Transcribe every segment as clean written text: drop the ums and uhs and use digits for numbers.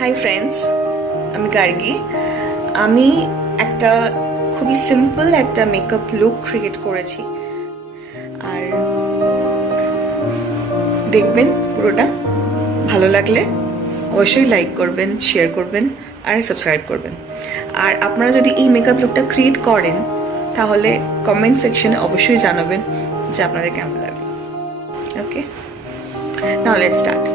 Hi friends, আমি গার্গী। আমি একটা খুবই সিম্পল একটা মেকআপ লুক ক্রিয়েট করেছি, আর দেখবেন পুরোটা। ভালো লাগলে অবশ্যই লাইক করবেন, শেয়ার করবেন আর সাবস্ক্রাইব করবেন। আর আপনারা যদি এই মেকআপ লুকটা ক্রিয়েট করেন তাহলে কমেন্ট সেকশনে অবশ্যই জানাবেন যে আপনাদের কেমন লাগে। Okay, now let's start.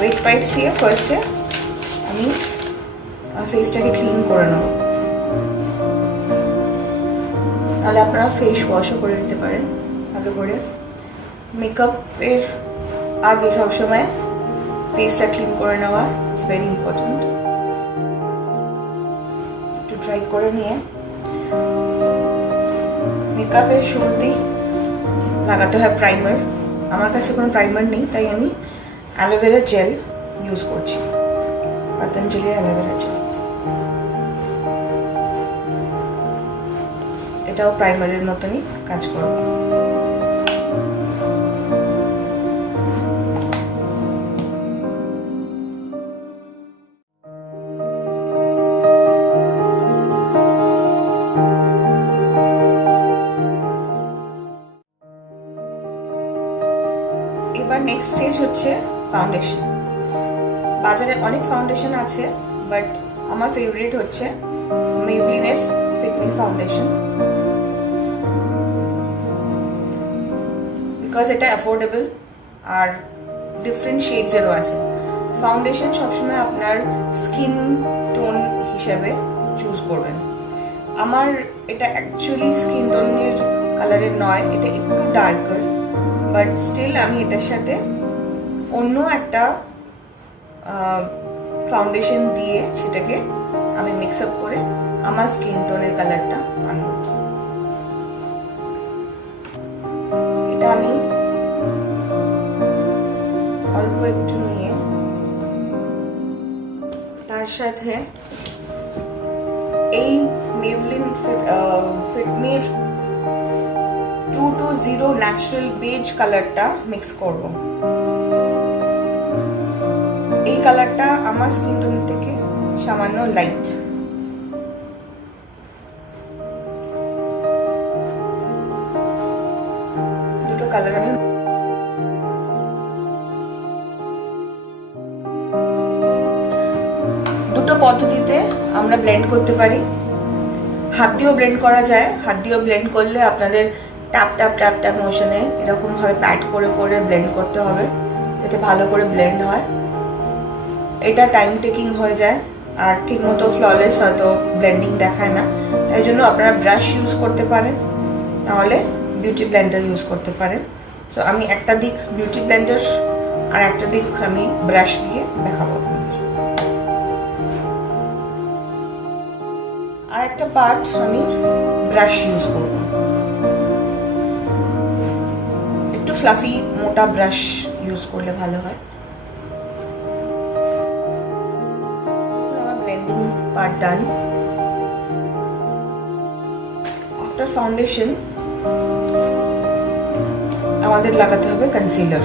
Wet wipes দিয়ে ফার্স্টে আমি ফেসটাকে ক্লিন করে নেব। তাহলে আপনারা ফেস ওয়াশও করে নিতে পারেন ভালো করে। মেকআপের আগে সবসময় ফেসটা ক্লিন করে নেওয়া ইটস ভেরি ইম্পর্টেন্ট। একটু ড্রাই করে নিয়ে মেকআপের শুরুতেই লাগাতে হয় প্রাইমার। আমার কাছে কোনো প্রাইমার নেই, তাই আমি অ্যালোভেরা জেল ইউজ করছি, পতঞ্জলি অ্যালোভেরা জেল। এটাও প্রাইমারের মতনই কাজ করবে। এবার নেক্সট স্টেজ হচ্ছে ফাউন্ডেশন। বাজারে অনেক ফাউন্ডেশন আছে, বাট আমার ফেভারিট হচ্ছে মেবলিনের ফিট মি ফাউন্ডেশন, বিকজ এটা অ্যাফোর্ডেবল আর ডিফারেন্ট শেডসেরও আছে। ফাউন্ডেশন সবসময় আপনার স্কিন টোন হিসেবে চুজ করবেন। আমার এটা অ্যাকচুয়ালি স্কিন টোনের কালারের নয়, এটা একটু ডার্কার, বাট স্টিল আমি এটার সাথে অন্য একটা ফাউন্ডেশন দিয়ে সেটাকে আমি মিক্স আপ করে আমার স্কিন টোনের কালারটা আনবো। এটা আমি অল্প একটু নিয়ে তার সাথে এই মেবলিন ফিটমির 220 ন্যাচারাল বেজ কালারটা মিক্স করব। এই কালারটা আমার স্কিন টোন থেকে সামান্য লাইট। দুটো কালার আমি দুটো পদ্ধতিতে আমরা ব্লেন্ড করতে পারি। হাত দিয়েও ব্লেন্ড করা যায়। হাত দিয়েও ব্লেন্ড করলে আপনাদের ট্যাপ ট্যাপ ট্যাপ ট্যাপ মোশনে এরকম ভাবে প্যাড করে করে ব্লেন্ড করতে হবে যাতে ভালো করে ব্লেন্ড হয়। এটা টাইম টেকিং হয়ে যায় আর ঠিক মতো ফ্ললেস হয়তো ব্লেন্ডিং দেখায় না, তাই জন্য আপনারা ব্রাশ ইউজ করতে পারেন, নাহলে বিউটি ব্লেন্ডার ইউজ করতে পারেন। সো আমি একটা দিক বিউটি ব্লেন্ডার আর একটা দিক আমি ব্রাশ দিয়ে দেখাবো আপনাদের। আর একটা পার্ট আমি ব্রাশ ইউজ করব। একটু ফ্লাফি মোটা ব্রাশ ইউজ করলে ভালো হয়। আমার ব্লেন্ডিং পার্ট ডান। আফটার ফাউন্ডেশন আমাদের লাগাতে হবে কনসিলার।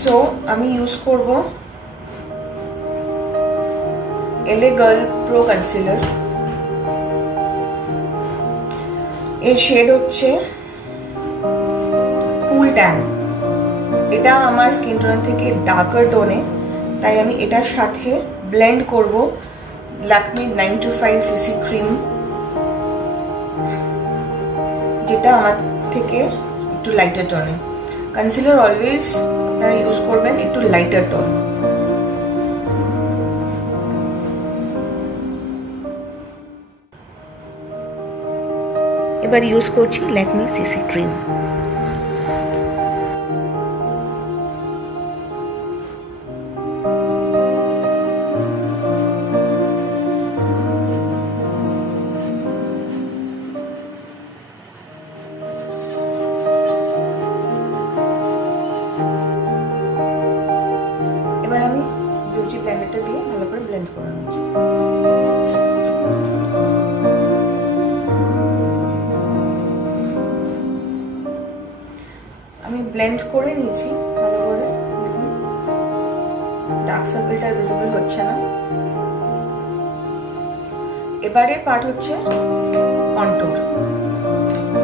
সো আমি ইউজ করব LA Girl Pro কনসিলার। এর শেড হচ্ছে কুল ট্যান। এটা আমার স্কিন টোন থেকে ডার্কার টোনে, তাই আমি এটার সাথে ব্লেন্ড করব ল্যাকমি 925cc ক্রিম, যেটা আমার থেকে একটু লাইটার টোনে। কনসিলার অলওয়েজ আপনারা ইউজ করবেন একটু লাইটার টোন। এবার ইউজ করছি ল্যাকমি সিসি ক্রিম। এবার আমি বিউটি ব্লেন্ডারটা দিয়ে ভালো করে ব্লেন্ড করে নেব। ব্লেন্ড করে নিয়েছি ভালো করে। দেখুন ডার্ক সার্কেলটা ভিজিবল হচ্ছে না। এবারে পার্ট হচ্ছে কন্ট্যুর।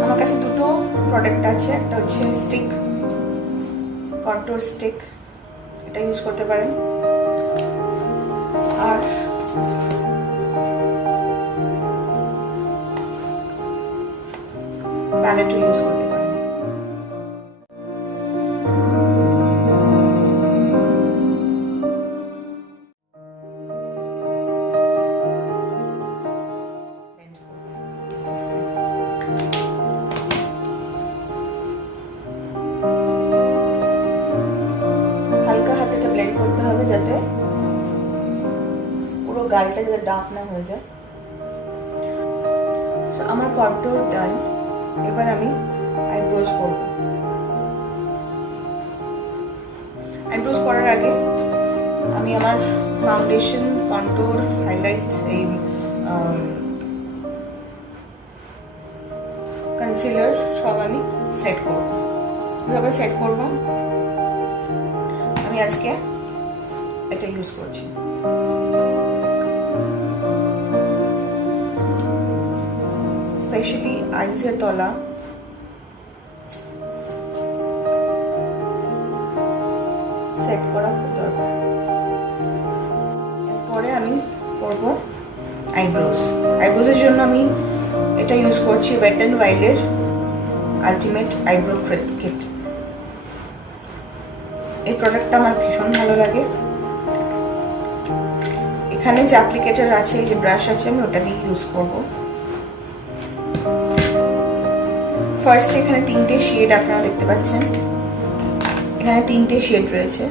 আমার কাছে দুটো প্রোডাক্ট আছে, একটা হচ্ছে স্টিক, কন্ট্যুর স্টিক, এটা ইউজ করতে পারেন, আর প্যালেটও ইউজ করতে পারেন। হালকা হাতে এটা ব্লেন্ড করতে হবে যাতে পুরো গালটা যাতে ডার্ক না হয়ে যায়। আমার কন্ট্যুর ডান। এবার আমি আইব্রোজ করব। আইব্রোজ করার আগে আমি আমার ফাউন্ডেশন, কন্ট্যুর, হাইলাইট, এই কনসিলার সব আমি সেট করব। কিভাবে সেট করব আমি আজকে এটা ইউজ করছি। স্পেশালি আইজের তলা সেট করা খুব দরকার। এরপরে আমি করব আইব্রোজ। আইব্রোজের জন্য আমি এটা ইউজ করছি ওয়েট অ্যান্ড ওয়াইল্ডের আলটিমেট আইব্রো কিট। এই প্রোডাক্টটা আমার ভীষণ ভালো লাগে। এখানে যে অ্যাপ্লিকেটর আছে, যে ব্রাশ আছে, আমি ওটা দিয়ে ইউজ করব। ফার্স্ট এখানে 3টে শেড আপনারা দেখতে পাচ্ছেন, এখানে 3টে শেড রয়েছে।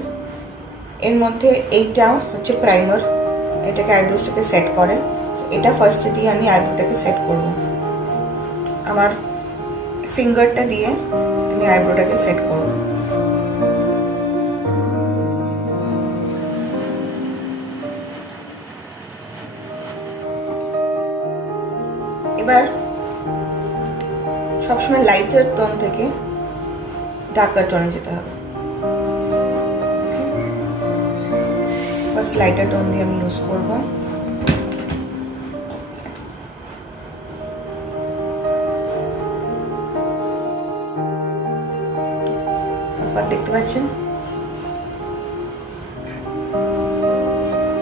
এর মধ্যে এইটা হচ্ছে প্রাইমার, এটাকে আইব্রোসটাকে সেট করে। এটা ফার্স্টে দিয়ে আমি আইব্রোটাকে সেট করব। আমার ফিঙ্গারটা দিয়ে আমি আইব্রোটাকে সেট করব। এবার সবসময় লাইটার টোন থেকে ডার্কার টোনে যেতে হবে। ফার্স্ট লাইটার টোন দিয়ে আমি ইউজ করব। দেখতে পাচ্ছেন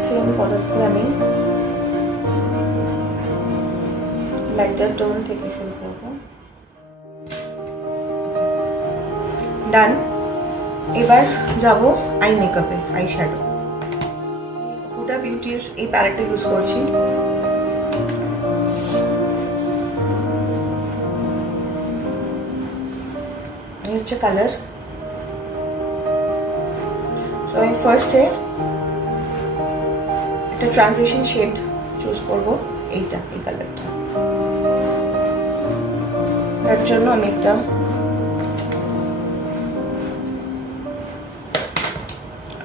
সেম পদ্ধতি আমি লাইটার টোন থেকে শুরু করব। ডান। এবার যাব আই মেকআপে, আই শ্যাডো। হুডা বিউটির এই প্যালেটটা ইউজ করছি। এই হচ্ছে কালার। সো আমি ফার্স্টে একটা ট্রানজিশন শেড চুজ করব, এইটা, এই কালারটা। তার জন্য আমি একটা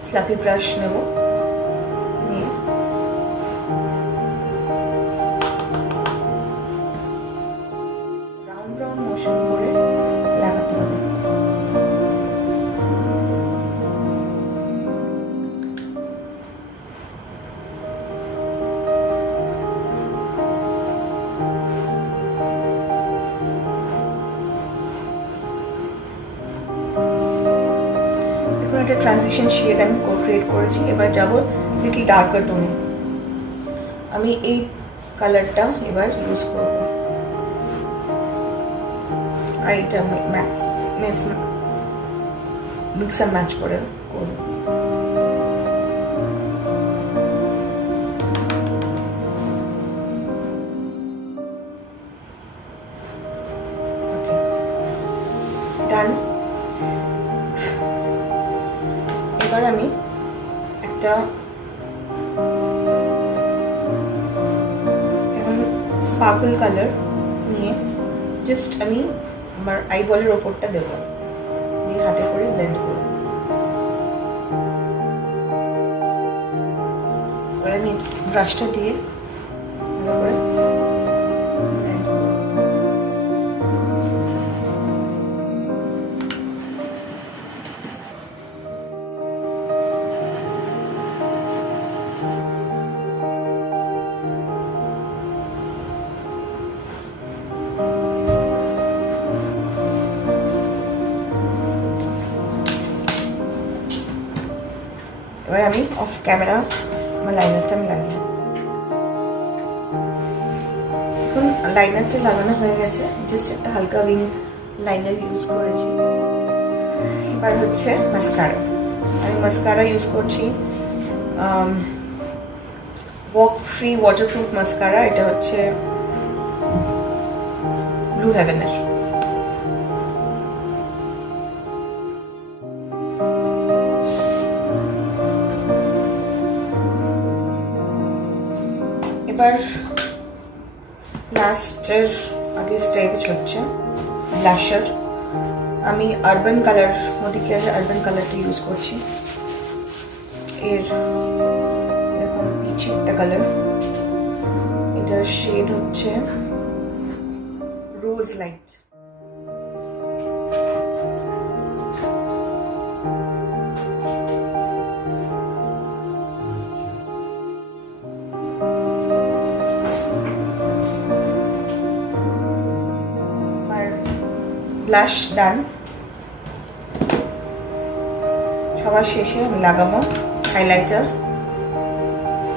ফ্লাফি ব্রাশ নেব, নিয়ে রাউন্ড রাউন্ড মোশন করে লাগাতে হবে। একটা ট্রানজিশন শেড আমি ক্রিয়েট করেছি। এবার যাব লিটল ডার্কার টোনে। আমি এই কালারটা এবার ইউজ করব, আর এটা মিক্স অ্যান্ড ম্যাচ করে করব। ডান। এবার আমি একটা এখন স্পার্কল কালার নিয়ে জাস্ট আমি আমার আইবলের ওপরটা দেব, দিয়ে হাতে করে ব্লেন্ড করব। এবার আমি ব্রাশটা দিয়ে ভালো করে ব্লেন্ড করব। আমি অফ ক্যামেরা আমার লাইনারটা আমি লাগিয়ে, এখন লাইনারটা লাগানো হয়ে গেছে, জাস্ট একটা হালকা উইং লাইনার ইউজ করেছি। এবার হচ্ছে মাস্কারা। আমি মাস্কারা ইউজ করছি ওয়াক ফ্রি ওয়াটারপ্রুফ মাস্কারা। এটা হচ্ছে ব্লু হেভেনের। এবার লাস্টের আগে স্টেপে হচ্ছে ব্লাশার। আমি আরবান কালার, মোদি কেয়ারের আরবান কালারটা ইউজ করছি। এর এরকম পিচি একটা কালার, এটার শেড হচ্ছে রোজ লাইট। ব্লাশ ডান। সবার শেষে আমি লাগাবো হাইলাইটার।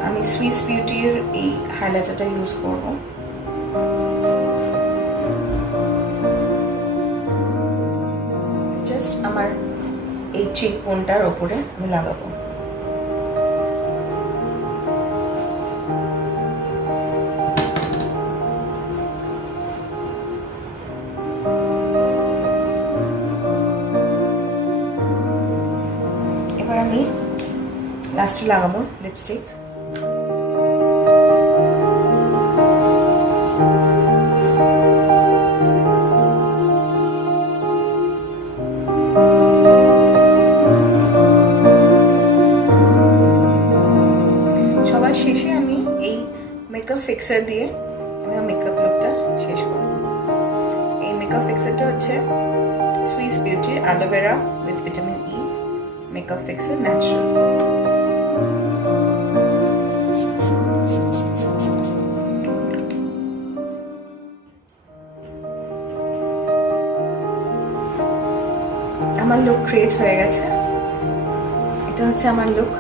আমি সুইস বিউটির এই হাইলাইটারটা ইউজ করব। জাস্ট আমার এই চিক বোনটার ওপরে আমি লাগাবো। এবার আমি লাস্টে লাগাবো লিপস্টিক। সবার শেষে আমি এই মেকআপ ফিক্সার দিয়ে আমি মেকআপ লুকটা শেষ করব। এই মেকআপ ফিক্সারটা হচ্ছে Swiss beauty aloe vera with vitamin E makeup fixer natural. আমার লুক ক্রিয়েট হয়ে গেছে। এটা হচ্ছে আমার look,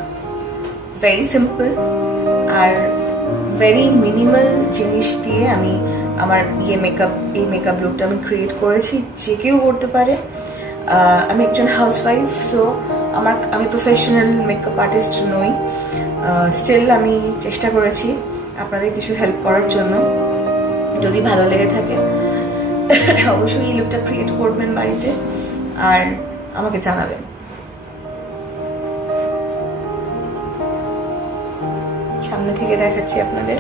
very simple are very minimal জিনিস দিয়ে আমি আমার এই মেকআপ লুকটা আমি ক্রিয়েট করেছি। যে কেউ করতে পারে। আমি একজন হাউসওয়াইফ, সো আমি প্রফেশনাল মেকআপ আর্টিস্ট নই, স্টিল আমি চেষ্টা করেছি আপনাদের কিছু হেল্প করার জন্য। যদি ভালো লেগে থাকে অবশ্যই এই লুকটা ক্রিয়েট করবেন বাড়িতে আর আমাকে জানাবেন। সামনে থেকে দেখাচ্ছি আপনাদের।